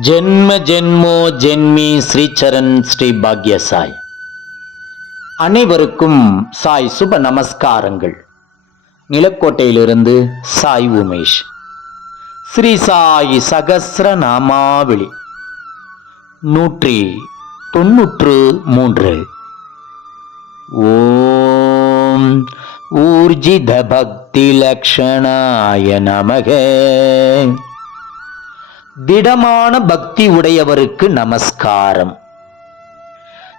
ஜென்ம ஜென்மோ ஜென்மி ஸ்ரீச்சரண் ஸ்ரீ பாக்ய சாய். அனைவருக்கும் சாய் சுப நமஸ்காரங்கள். நிலக்கோட்டையிலிருந்து சாய் உமேஷ். ஸ்ரீ சாய் சகசிர நாமாவளி. நூற்றி தொன்னூற்று மூன்று. ஓம் ஊர்ஜித பக்தி லக்ஷணாய நமகே. திடமான பக்தி உடையவருக்கு நமஸ்காரம்.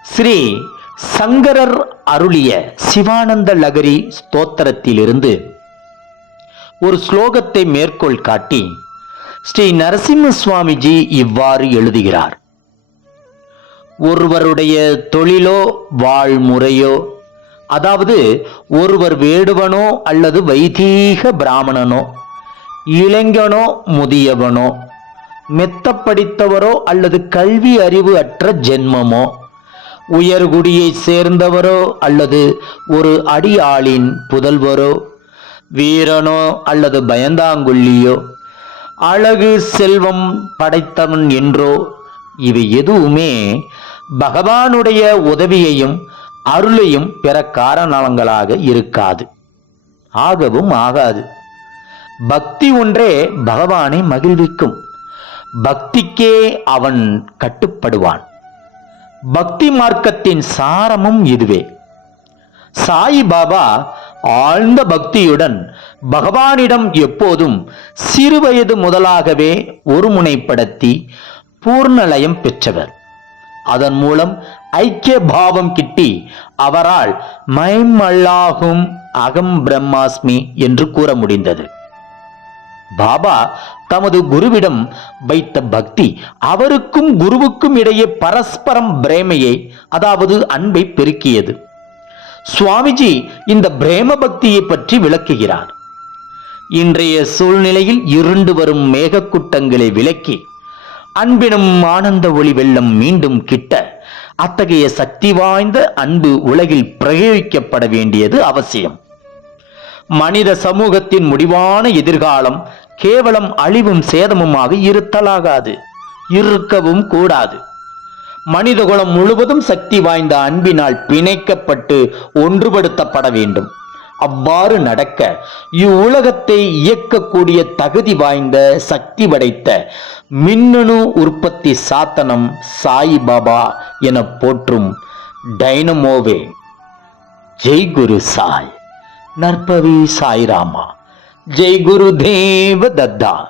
ஸ்ரீ சங்கரர் அருளிய சிவானந்த லகரி ஸ்தோத்திரத்திலிருந்து ஒரு ஸ்லோகத்தை மேற்கோள் காட்டி ஸ்ரீ நரசிம்ம சுவாமிஜி இவ்வாறு எழுதுகிறார். ஒருவருடைய தொழிலோ வாழ்முறையோ அதாவது ஒருவர் வேடுவனோ அல்லது வைதீக பிராமணனோ இளைஞனோ முதியவனோ மெத்த படித்தவரோ அல்லது கல்வி அறிவு அற்ற ஜென்மமோ? உயர்குடியை சேர்ந்தவரோ அல்லது ஒரு அடியாளின் புதல்வரோ? வீரனோ அல்லது பயந்தாங்குள்ளியோ? அழகு செல்வம் படைத்தவன் என்றோ? இவை எதுவுமே பகவானுடைய உதவியையும் அருளையும் பிற காரணங்களாக இருக்காது. ஆகவும் ஆகாது. பக்தி ஒன்றே பகவானை மகிழ்விக்கும். பக்திக்கே அவன் கட்டுப்படுவான். பக்தி மார்க்கத்தின் சாரமும் இதுவே. சாய் பாபா ஆழ்ந்த பக்தியுடன் பகவானிடம் எப்போதும் சிறுவயது முதலாகவே ஒருமுனைப்படுத்தி பூர்ணலயம் பெற்றவர். அதன் மூலம் ஐக்கிய பாவம் கிட்டி அவரால் மைமல்லாகும் அகம் பிரம்மாஸ்மி என்று கூற முடிந்தது. பாபா தமது குருவிடம் வைத்த பக்தி அவருக்கும் குருவுக்கும் இடையே பரஸ்பரம் பிரேமையை அதாவது அன்பை பெருக்கியது. சுவாமிஜி இந்த பிரேம பக்தியை பற்றி விளக்குகிறார். இன்றைய சூழ்நிலையில் இருண்டு வரும் மேகக்கூட்டங்களை விலக்கி அன்பினும் ஆனந்த ஒளி வெள்ளம் மீண்டும் கிட்ட அத்தகைய சக்தி வாய்ந்த அன்பு உலகில் பிரயோகிக்கப்பட வேண்டியது அவசியம். மனித சமூகத்தின் முடிவான எதிர்காலம் கேவலம் அழிவும் சேதமுமாக இருத்தலாகாது இருக்கவும் கூடாது. மனிதகுலம் முழுவதும் சக்தி வாய்ந்த அன்பினால் பிணைக்கப்பட்டு ஒன்றுபடுத்தப்பட வேண்டும். அவ்வாறு நடக்க இவ்வுலகத்தை இயக்கக்கூடிய தகுதி வாய்ந்த சக்தி படைத்த மின்னணு உற்பத்தி சாத்தனம் சாய் பாபா என போற்றும் டைனமோவே. ஜெய் குரு சாய். నర్పవి సాయిరామ. జై గురుదేవ దద్దా